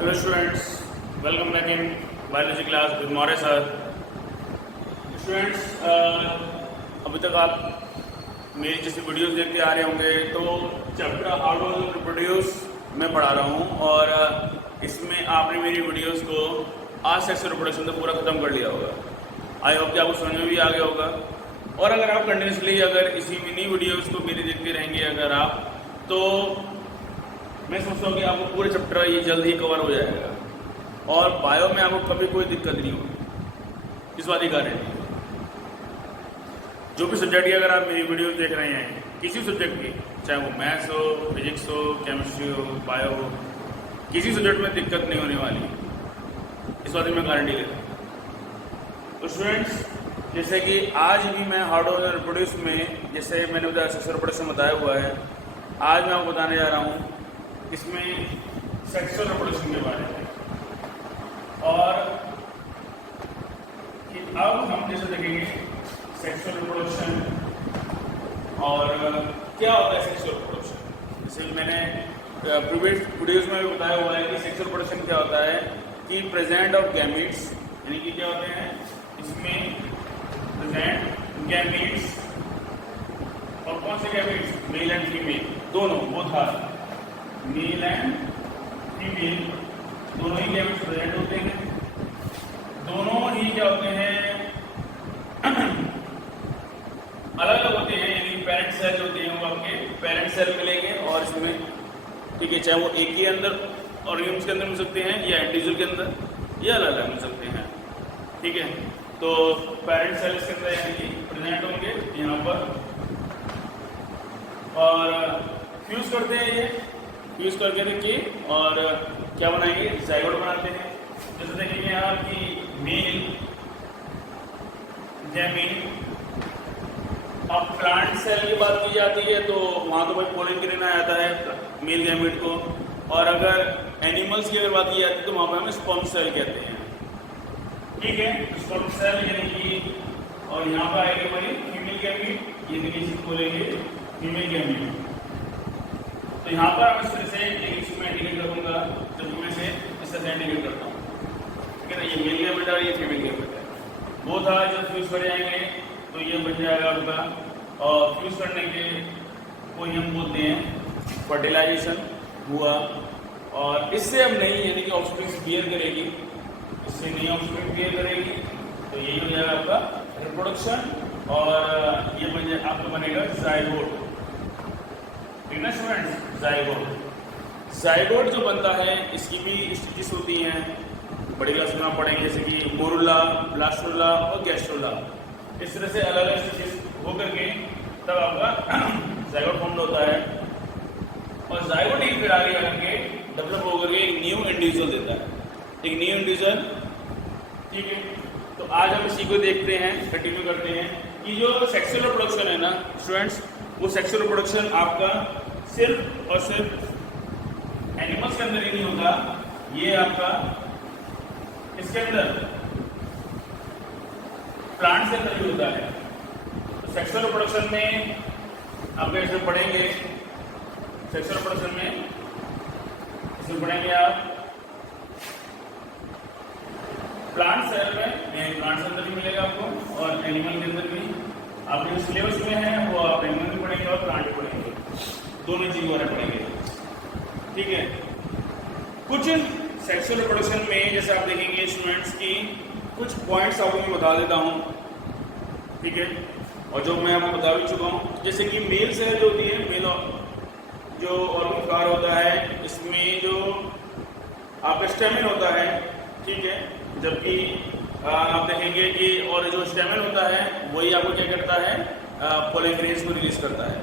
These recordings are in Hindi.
Hello students, welcome back in biology class with Maurya sir. Students, अभी तक आप मेरी जैसी वीडियोस देखते आ रहे होंगे तो चैप्टर हाउ टू रिप्रोड्यूस मैं पढ़ा रहा हूँ और इसमें आपने मेरी वीडियोस को आज सेक्सुअल रिप्रोडक्शन तक पूरा खत्म कर लिया होगा। आई होप कि आपको समझ में भी आ गया होगा। और अगर आप कंटिन्यूसली अगर इसी मिनी वीडियोस को मेरी देखते रहेंगे अगर आप, तो मैं सोचता हूँ कि आपको पूरे चैप्टर ये जल्द ही कवर हो जाएगा और बायो में आपको कभी कोई दिक्कत नहीं होगी, इस बात की गारंटी। जो भी सब्जेक्ट की अगर आप मेरी वीडियो देख रहे हैं किसी सब्जेक्ट की, चाहे वो मैथ्स हो, फिजिक्स हो, केमिस्ट्री हो, बायो हो, किसी सब्जेक्ट में दिक्कत नहीं होने वाली, इस बात की मैं गारंटी लेता हूँ। तो स्टूडेंट्स, जैसे कि आज भी मैं हाउ टू रिप्रोड्यूस में, जैसे मैंने बताया सेक्सुअल रिप्रोडक्शन बताया हुआ है, आज मैं आपको बताने जा रहा हूँ इसमें सेक्सुअल रिप्रोडक्शन के बारे में। और कि अब हम जैसे देखेंगे सेक्सुअल रिप्रोडक्शन और क्या होता है सेक्सुअल रिप्रोडक्शन। जैसे मैंने प्रीवियस वीडियोस में भी बताया हुआ है कि सेक्सुअल रिप्रोडक्शन क्या होता है कि प्रेजेंट ऑफ गैमीट्स, यानी कि क्या होते हैं इसमें प्रेजेंट गैमीट्स, और कौन से गैमीट्स, मेल एंड फीमेल दोनों, both are male and female, दोनों ही गैमेट्स प्रेजेंट होते हैं। दोनों ही क्या होते हैं अलग अलग होते हैं, यानी पेरेंट सेल होते हैं वो आपके पेरेंट सेल मिलेंगे और इसमें, ठीक है, चाहे वो एक ही अंदर ऑर्गेनिम्स के अंदर मिल सकते हैं या इंडिविजुअल के अंदर या अलग अलग मिल सकते हैं, ठीक है। तो पेरेंट सेल इसके अंदर यानी कि प्रेजेंट होंगे यहाँ पर और फ्यूज करते हैं, ये फ्यूज करके देखिए और क्या बनाएंगे, जाइगोट बनाते हैं। जैसे देखेंगे यहाँ की मेल गैमीट। अब प्लांट सेल की बात की जाती है तो वहाँ तो भाई पोलन गिरना आता है मेल गैमीट को, और अगर एनिमल्स की अगर बात की जाती है तो वहाँ पर हमें स्पर्म सेल कहते हैं, ठीक है। स्पर्म सेल यानी कि, और यहाँ पर आएगा भाई फीमेल गैमीट, ये देखिए बोलेंगे फीमेल गैमीट। तो यहाँ पर मैं इस तरह से इसमें इंडिकेट करूँगा, जब मैं से इस तरह से इंडिकेट करता हूँ, ठीक है ना। ये मेल गैमीट है, ये फीमेल गैमीट है, वो था जब फ्यूज कर जाएंगे तो ये बन जाएगा आपका। और फ्यूज करने के को हम बोलते हैं फर्टिलाइजेशन हुआ, और इससे अब नहीं, यानी कि ऑफस्प्रिंग बियर करेगी, इससे नहीं ऑफस्प्रिंग बियर करेगी, तो यही हो जाएगा आपका रिप्रोडक्शन और ये बन जाए आपका बनेगा जाइगोट, ठीक है स्टूडेंट्स। जाइगोट, जाइगोट जो बनता है इसकी भी स्टेजेस होती हैं, बड़ी क्लास में आप पढ़ेंगे, जैसे कि मोरुला, ब्लास्टोला और गैस्ट्रोला, इस तरह से अलग अलग स्टेजेस होकर के तब आपका जाइगोट फॉर्म होता है। और जाइगोट ही फिर आगे करके डेवलप होकर के एक न्यू इंडिविजुअल देता है, एक न्यू इंडिविजुअल, ठीक है। तो आज हम इसी को देखते हैं, कंटिन्यू करते हैं कि जो सेक्सुअल रिप्रोडक्शन है ना स्टूडेंट्स, वो सेक्सुअल रिप्रोडक्शन आपका सिर्फ और सिर्फ एनिमल्स के अंदर ही नहीं होता, ये आपका इसके अंदर प्लांट्स के अंदर भी होता है। तो सेक्सुअल रिप्रोडक्शन में आप कैसे पढ़ेंगे, सेक्सुअल रिप्रोडक्शन में इसमें पढ़ेंगे आप प्लांट सेल में, प्लांट्स के अंदर भी मिलेगा आपको और एनिमल के अंदर भी। आपके जो सिलेबस में है वो आप एनिमल भी पढ़ेंगे और प्लांट भी पढ़ेंगे, दोनों चीज़ों बारे पढ़ेंगे, ठीक है। कुछ सेक्सुअल रिप्रोडक्शन में जैसे आप देखेंगे स्टूडेंट्स की कुछ पॉइंट्स आपको मैं बता देता हूँ, ठीक है, और जो मैं आपको बता भी चुका हूँ। जैसे कि मेल सेल जो होती है, मेल जो ऑर्गन कार होता है, इसमें जो आपका स्टेमिन होता है, ठीक है, जबकि आप देखेंगे कि और जो स्टेमिन होता है वही आपको क्या करता है, पोलन ग्रेन्स को रिलीज करता है,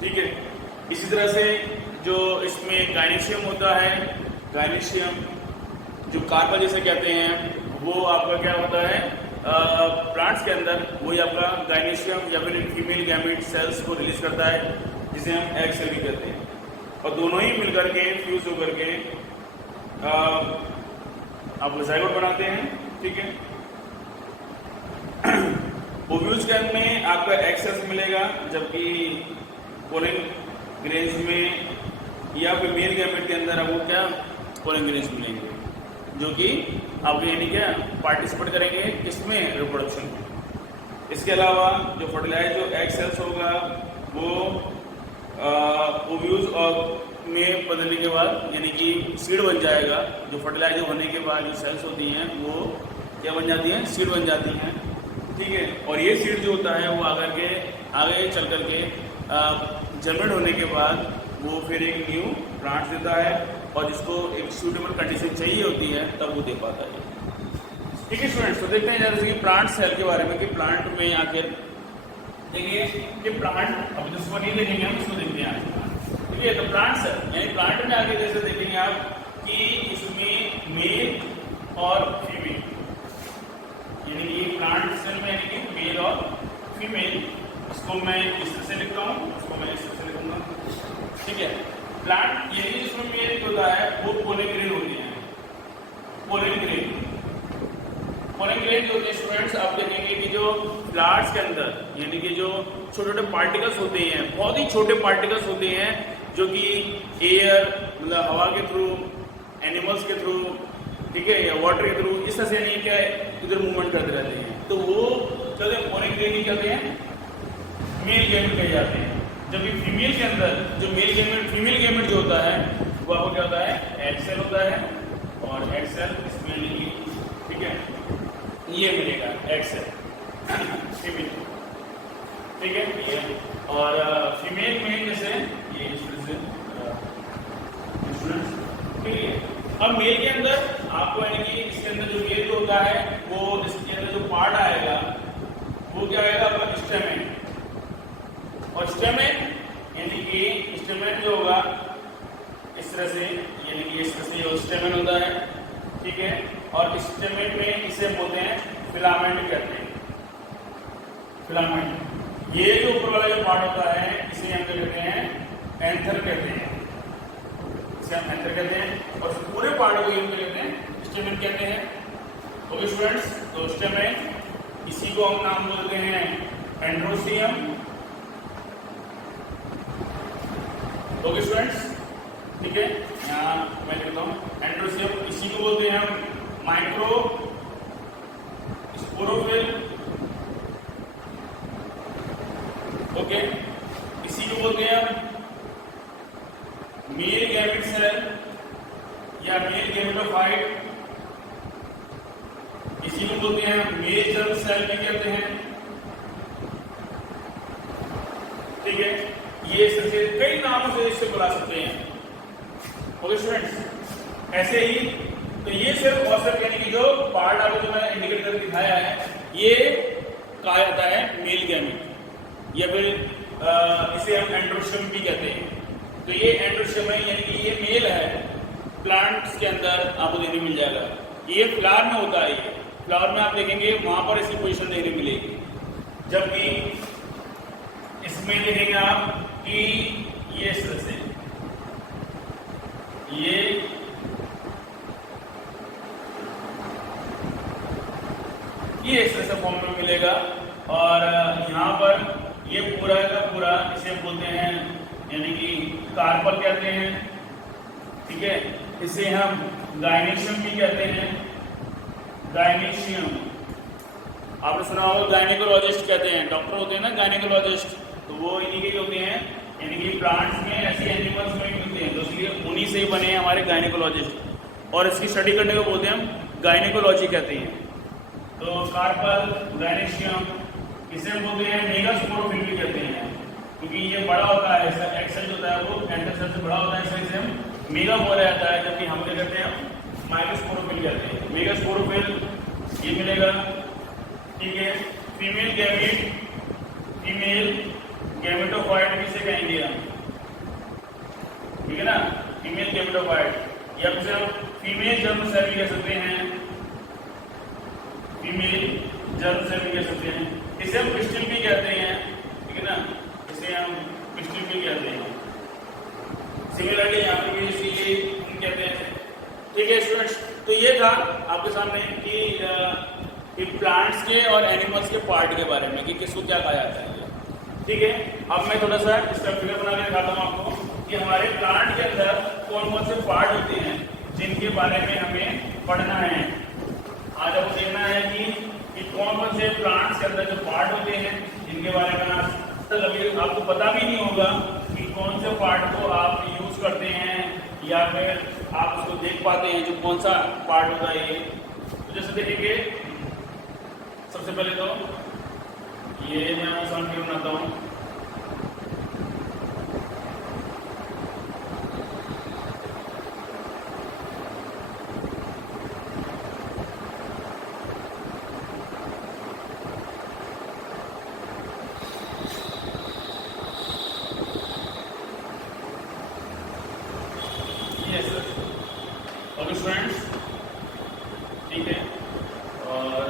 ठीक है। इसी तरह से जो इसमें गायनेशियम होता है, गायनेशियम जो कार्पा जिसे कहते हैं, वो आपका क्या होता है प्लांट्स के अंदर, वही आपका गायनेशियम या फिर फीमेल गैमीट सेल्स को रिलीज करता है, जिसे हम एग सेल भी कहते हैं। और दोनों ही मिलकर के फ्यूज होकर के आप जाइगोट बनाते हैं, ठीक है। ओव्यूल्स के अंदर में आपका एग सेल्स मिलेगा, जबकि पोलन ग्रेन्स में या फिर मेल गैमेट के अंदर आपको क्या पोलिंग ग्रेन्स मिलेंगे जो कि आपके यानी क्या पार्टिसिपेट करेंगे किसमें, रिप्रोडक्शन में। इसके अलावा जो फर्टिलाइज जो एग सेल्स होगा वो ओव्यूज और में बदलने के बाद यानी कि सीड बन जाएगा। जो फर्टिलाइज होने के बाद जो सेल्स होती हैं वो क्या बन जाती हैं, सीड बन जाती हैं, ठीक है। और ये सीड जो होता है वो आगे चल करके जर्मिनेट होने के बाद वो फिर एक न्यू प्लांट देता है और जिसको एक सूटेबल कंडीशन चाहिए होती है तब वो दे पाता है। ठीक है स्टूडेंट्स, तो देखते हैं जैसे कि प्लांट सेल के बारे में कि प्लांट में आखिर देखिए कि प्लांट, अब जिसको नहीं देखेंगे हम उसको देखते हैं आज। ठीक है, तो प्लांट सेल यानी प्लांट में आगे जैसे देखेंगे आप कि इसमें मेल और फीमेल यानी कि प्लांट सेल में यानी कि मेल और फीमेल, इसको मैं इस तरह से लिखता हूँ, इसको मैं इस तरह से लिखूंगा। ठीक है, प्लांट यही जिसमें मेल होता है वो पोलिन ग्रेन होती है। पोलिन ग्रेन जो होते हैं स्टूडेंट्स, आप देखेंगे कि जो फ्लावर्स के अंदर यानी कि जो छोटे छोटे पार्टिकल्स होते हैं, बहुत ही छोटे पार्टिकल्स होते हैं जो कि एयर मतलब हवा के थ्रू, एनिमल्स के थ्रू, ठीक है, या वाटर के थ्रू इस तरह से नहीं क्या इधर मूवमेंट करते रहते हैं, तो वो कहते हैं पोलिन ग्रेन कहते हैं, मेल गैमेट कहे जाते हैं। जबकि फीमेल के अंदर जो फीमेल गैमेट जो होता है वो आपको क्या होता है, एग सेल होता है और एग सेल इसमें नहीं, ठीक है, ये मिलेगा एग सेल फीमेल, ठीक है, ये और फीमेल में जैसे ये ठीक है। अब मेल के अंदर आपको यानी कि इसके अंदर जो मेल होता है वो इसके अंदर जो पार्ट आएगा वो क्या आएगा आपका स्टेमेन, और स्टेमेन यानी कि स्टेमेन जो होगा इस तरह से यानी कि इस तरह से स्टेमेन होता है, ठीक है, और स्टेमेन में इसे बोलते हैं फिलामेंट कहते हैं, फिलामेंट। ये जो ऊपर वाला जो पार्ट होता है इसे हम कहते हैं एंथर कहते हैं, इसे हम एंथर कहते हैं, और पूरे पार्ट को हम कहते हैं स्टेमेन कहते हैं। ओके स्टूडेंट्स, तो स्टेमेन इसी को हम नाम बोलते हैं एंड्रोसियम। ओके स्टूडेंट्स, ठीक है, यहाँ मैं लिखता हूँ एंड्रोसियम, इसी को बोलते हैं हम माइक्रो स्पोरोफिल। ओके, इसी को बोलते हैं हम मेल गैमेट सेल या मेल गैमेटोफाइट, इसी को बोलते हैं मेल जर्म सेल भी कहते हैं, ठीक है। ये सबसे कई नामों से इससे बुला सकते हैं। ओके स्टूडेंट्स, ऐसे ही तो ये सिर्फ और सिर्फ यानी कि जो पार्ट आपको जो मैंने इंडिकेट करके दिखाया है ये कहा जाता है मेल गैमेट, या फिर इसे हम एंड्रोशियम भी कहते हैं। तो ये एंड्रोशियम है यानी कि ये मेल है, प्लांट्स के अंदर आपको देखने मिल जाएगा। ये फ्लावर में होता है, ये फ्लावर में आप देखेंगे वहां पर इसकी पोजीशन देखने मिलेगी, जबकि इसमें देखेंगे आप कि ये इस तरह से ये इस तरह से फॉर्म में मिलेगा, और यहाँ पर ये पूरा का पूरा इसे बोलते हैं यानी कि कार्पल कहते हैं, ठीक है। इसे हम गायनेशियम भी कहते हैं, गायनेशियम। आपने सुना होगा गायनेकोलॉजिस्ट कहते हैं, डॉक्टर होते हैं ना गायनेकोलॉजिस्ट, तो वो इन्हीं के होते हैं यानी कि प्लांट्स में ऐसे एनिमल्स में मिलते हैं, तो इसलिए उन्हीं से ही बने हैं हमारे गायनेकोलॉजिस्ट, और इसकी स्टडी करने को बोलते हैं हम गायनेकोलॉजी कहते हैं। तो कार्पल, गायनेशियम, इसे हम बोलते हैं मेगास्पोरोफिल भी कहते हैं, क्योंकि ये बड़ा होता है, इसका एक्सेल होता है वो एंथर से बड़ा होता है, इसलिए इसे हम मेगा बोला जाता है, जबकि हम क्या कहते हैं माइक्रोस्पोरोफिल कहते हैं। मेगास्पोरोफिल ये मिलेगा, ठीक है। फीमेल गैमेटोफाइट किसे कहेंगे हम, ठीक है ना, फीमेल गैमेटोफाइट, या फिर हम फीमेल जर्म सेल भी कह सकते हैं, फीमेल जर्म सेल भी कह सकते हैं। इसे हम पिस्टिल भी कहते हैं, ठीक है ना, इसे हम पिस्टिल भी कहते हैं। सिमिलरली यहाँ पर भी इसीलिए हम कहते हैं, ठीक है स्टूडेंट्स। तो ये था आपके सामने कि प्लांट्स के और एनिमल्स के पार्ट के बारे में कि किसको क्या कहा जाता है, ठीक है। अब मैं थोड़ा सा इसका फिगर बना के दिखाता हूँ आपको कि हमारे प्लांट के अंदर कौन कौन से पार्ट होते हैं जिनके बारे में हमें पढ़ना है। आज आपको देखना है कि कौन कौन से प्लांट्स के अंदर जो पार्ट होते हैं जिनके बारे में अभी आपको पता भी नहीं होगा कि कौन से पार्ट को आप यूज करते हैं या फिर आप उसको देख पाते हैं जो कौन सा पार्ट होता है ये। तो जैसे देखेंगे सबसे पहले तो ये मैं साउंड क्यों बनाता हूँ। ओके स्टूडेंट्स, ठीक है। और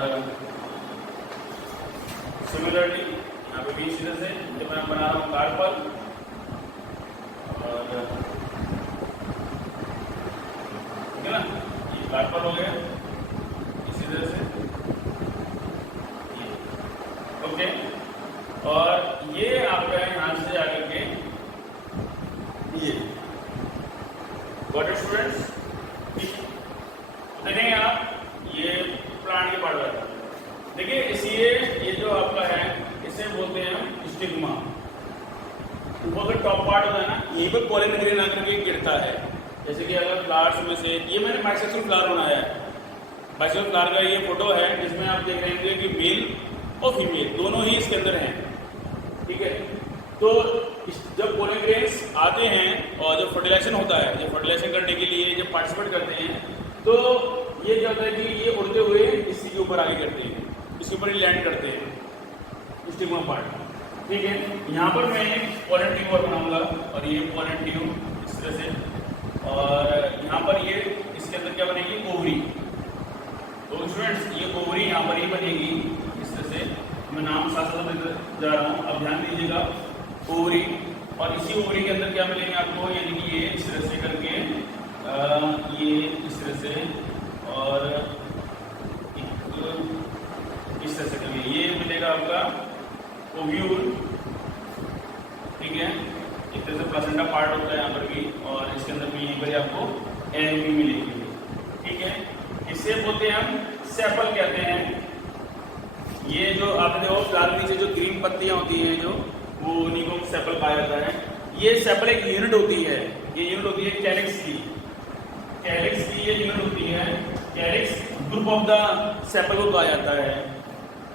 सिमिलरली यहाँ पे भी इसी तरह से जब मैं बना रहा हूँ कार्बन, और ठीक है ना, ये कार्बन हो गया इसी तरह से ये, ओके। और ये आपका यहाँ से आगे के ये स्टूडेंट्स देखेंगे आप ये प्लांट के पार्ट है। देखिए इसलिए ये जो आपका है इसे बोलते हैं स्टिग्मा। वो अगर टॉप पार्ट होता है ना, यहीं पर पोलन ग्रेन आकर के गिरता है। जैसे कि अगर फ्लावर्स में से ये मैंने बाइसेक्सुअल फ्लावर बनाया है। बाइसेक्सुअल फ्लावर का ये फोटो है जिसमें आप देख रहे हैं कि मेल और फीमेल दोनों ही इसके अंदर हैं, ठीक है। तो जब पोलन ग्रेन्स आते हैं और जब फर्टिलाइजेशन होता है, जब फर्टिलाइजेशन करने के लिए जब पार्टिसिपेट करते हैं तो ये क्या होता है कि ये उड़ते हुए इसी के ऊपर आगे करते हैं, इसके ऊपर ही लैंड करते हैं स्टिग्मा पार्ट, ठीक है। यहाँ पर मैं एक पोलन ट्यूब और बनाऊंगा और ये पोलन ट्यूब इस तरह से, और यहाँ पर ये इसके अंदर क्या बनेगी, ओवरी। तो स्टूडेंट्स ये ओवरी यहाँ पर ही बनेगी इस तरह से। मैं नाम साथ साथ जा रहा हूँ, अब ध्यान दीजिएगा, ओवरी। और इसी ओवरी के अंदर क्या मिलेंगे आपको, यानी कि ये इस तरह से करके ये इस तरह से और इस तरह से करके ये मिलेगा आपका ओव्यूल, ठीक है। एक तरह से प्लेसेंटा पार्ट होता है यहाँ पर भी, और इसके अंदर भी यहीं पर आपको एग भी मिलेगी, ठीक है। इसे बोलते हैं हम सेपल कहते हैं। ये जो आपने देखो फ्लावर नीचे जो ग्रीन पत्तियां होती हैं जो, वो उन्हीं को सेपल कहा जाता है। ये सेपल एक यूनिट होती है, ये यूनिट होती है कैलिक्स की। कैलिक्स की ये यूनिट होती है, calyx group of the sepal को कहा जाता है,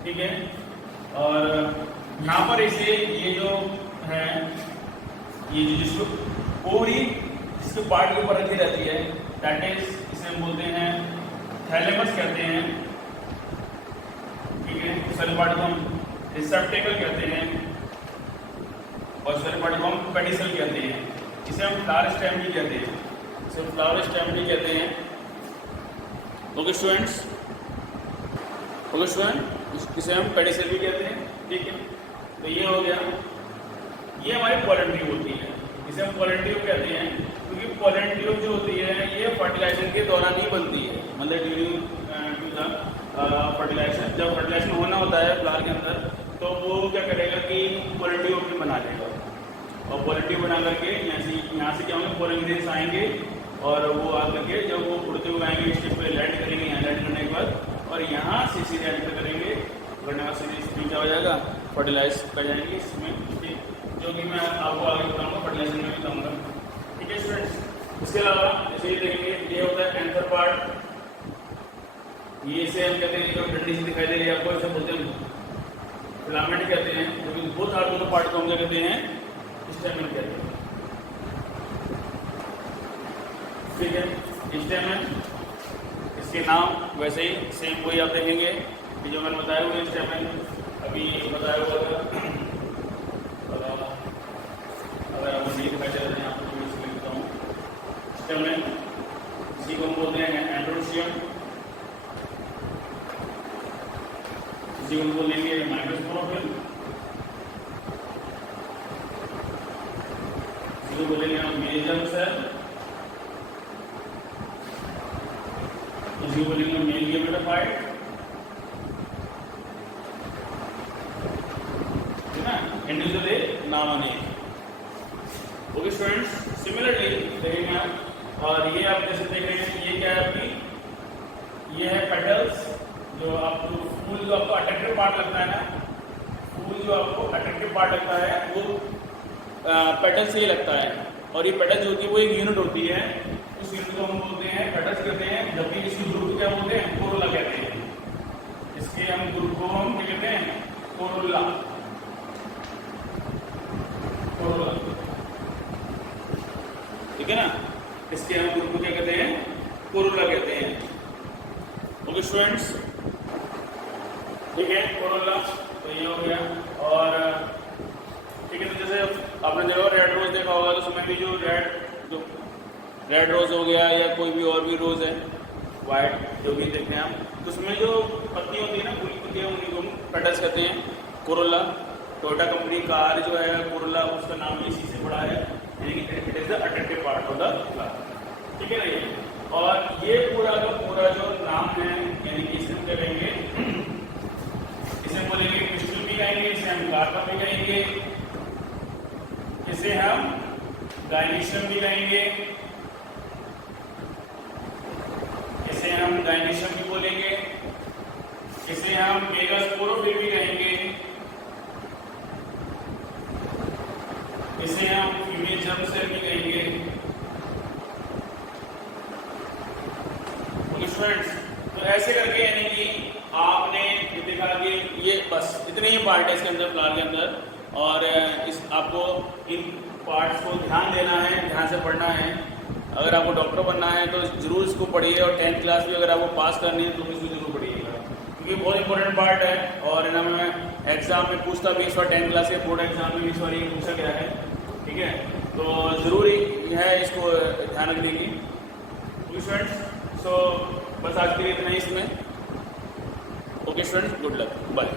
ठीक है। और यहाँ पर इसे ये जो है ये जो जिसको ओवरी जिसके पार्ट के ऊपर रखी रहती है, दैट इज इसे हम बोलते हैं थैलेमस कहते हैं, ठीक है। दूसरे पार्ट को हम रिसेप्टेकल कहते हैं और दूसरे पार्ट को हम पेडिसल कहते हैं। इसे हम फ्लावर स्टेम भी कहते हैं, इसे फ्लावर स्टेम भी कहते हैं। ओके स्टूडेंट्स, ओके स्टूडेंट, इसे हम पेडिसल भी कहते हैं, ठीक है। तो ये हो गया, ये हमारी पोलन ट्यूब होती है, इसे हम पोलन ट्यूब कहते हैं क्योंकि पोलन ट्यूब जो होती है ये फर्टिलाइजेशन के दौरान ही बनती है, मतलब ड्यूरिंग टू द फर्टिलाइजेशन। जब फर्टिलाइजेशन होना होता है फ्लावर के अंदर तो वो क्या करेगा कि पोलन ट्यूब अपनी बना लेगा, और पोलन ट्यूब बना करके यहाँ से क्या होंगे, पोलन ग्रेन्स आएंगे और वो आकर के जब वो उड़ते हुए आएंगे स्टेप पे लैंड करेंगे, यहाँ लैंड करने के बाद और यहाँ से सीधे एंटर करेंगे, करने का सीधे इसमें क्या हो जाएगा, फर्टिलाइज कर जाएंगे इसमें, ठीक, जो कि मैं आपको आगे बताऊँगा, फर्टिलाइजेशन में भी बताऊँगा, ठीक है स्टूडेंट्स। इसके अलावा जैसे ये देखेंगे, ये होता है एंथर पार्ट, ये इसे हम कहते हैं, जो डंडी से दिखाई दे रही है आपको, इसे बोलते हैं फिलामेंट कहते हैं, क्योंकि बहुत सारे दोनों पार्ट को हम क्या कहते हैं, स्टेमन कहते हैं, ठीक है। स्टेमन, इसके नाम वैसे ही सेम वही आप देखेंगे कि जो मैंने बताया हुआ स्टेमन अभी बताया हुआ था। अगर आप नहीं दिखाई दे रहे हैं आपको मैं इसमें लिखता हूँ स्टेमन, इसी को हम बोलते हैं एंड्रोसियम, इसी को हम बोलेंगे माइक्रोस्पोरोफिल, इसी को बोलेंगे हम मेरियम सेल, इसी को बोलेंगे मेल गेमेटोफाइट, है ना, इंडिविजुअली नाम नहीं। ओके स्टूडेंट्स, सिमिलरली देखेंगे आप, और ये आप जैसे देख रहे हैं ये क्या है, फूल जो आपको अट्रैक्टिव पार्ट लगता है ना, फूल जो आपको अट्रैक्टिव पार्ट लगता है वो पेटल से ही लगता है। और ये पेटल जो होती है वो एक यूनिट होती है, उस यूनिट को हम बोलते हैं पेटल्स कहते हैं। जबकि इसकी ग्रुप को क्या बोलते हैं, कोरोला कहते हैं। इसके हम ग्रुप को हम क्या कहते हैं, कोरोला। कोरोला, ठीक है ना। इसके हम ग्रुप को क्या कहते हैं, कोरोला कहते हैं। ओके स्टूडेंट्स, ठीक है, कोरोला तो ये हो गया। और ठीक है, तो जैसे आपने देखा रेड रोज देखा होगा, तो उसमें भी जो रेड रोज हो गया या कोई भी और भी रोज है, वाइट जो भी देखते हैं हम, तो उसमें जो पत्ती होती है ना, पूरी पत्तियाँ, उन्हीं को हम पेटल्स कहते हैं, कोरोला। टोयोटा कंपनी कार जो है कोरोला, उसका नाम भी इसी से पड़ा है, यानी कि it is the attractive part of the car, ठीक है ना ये। और ये पूरा का पूरा जो नाम है, यानी कि इसे हम क्या कहेंगे, इसे बोलेंगे क्रिस्टल भी कहेंगे, इसे हम कार्बन भी कहेंगे, इसे हम गायनीशियम भी कहेंगे, इसे हम गायनीशियम भी बोलेंगे, इसे हम मेगास्पोरोफिल भी कहेंगे, इसे हम फीमेल जर्म सेल भी कहेंगे। ओके स्टूडेंट्स, तो ऐसे करके यानी कि आपने देखा कि ये बस इतने ही पार्ट है इसके अंदर, फ्लावर के अंदर। और इस आपको इन पार्ट्स को ध्यान देना है, ध्यान से पढ़ना है। अगर आपको डॉक्टर बनना है तो जरूर इसको पढ़िए, और 10th क्लास भी अगर आपको पास करनी है तो इसको जरूर पढ़िएगा, क्योंकि बहुत इंपॉर्टेंट पार्ट है। और ना मैं एग्जाम में पूछता भी, इस बार 10th क्लास के बोर्ड एग्जाम में इस बार ये पूछा गया है, ठीक है। तो ज़रूरी है इसको ध्यान रखने की। स्टूडेंट्स, सो बस आज के लिए इतना ही इसमें। Okay students, good luck, bye.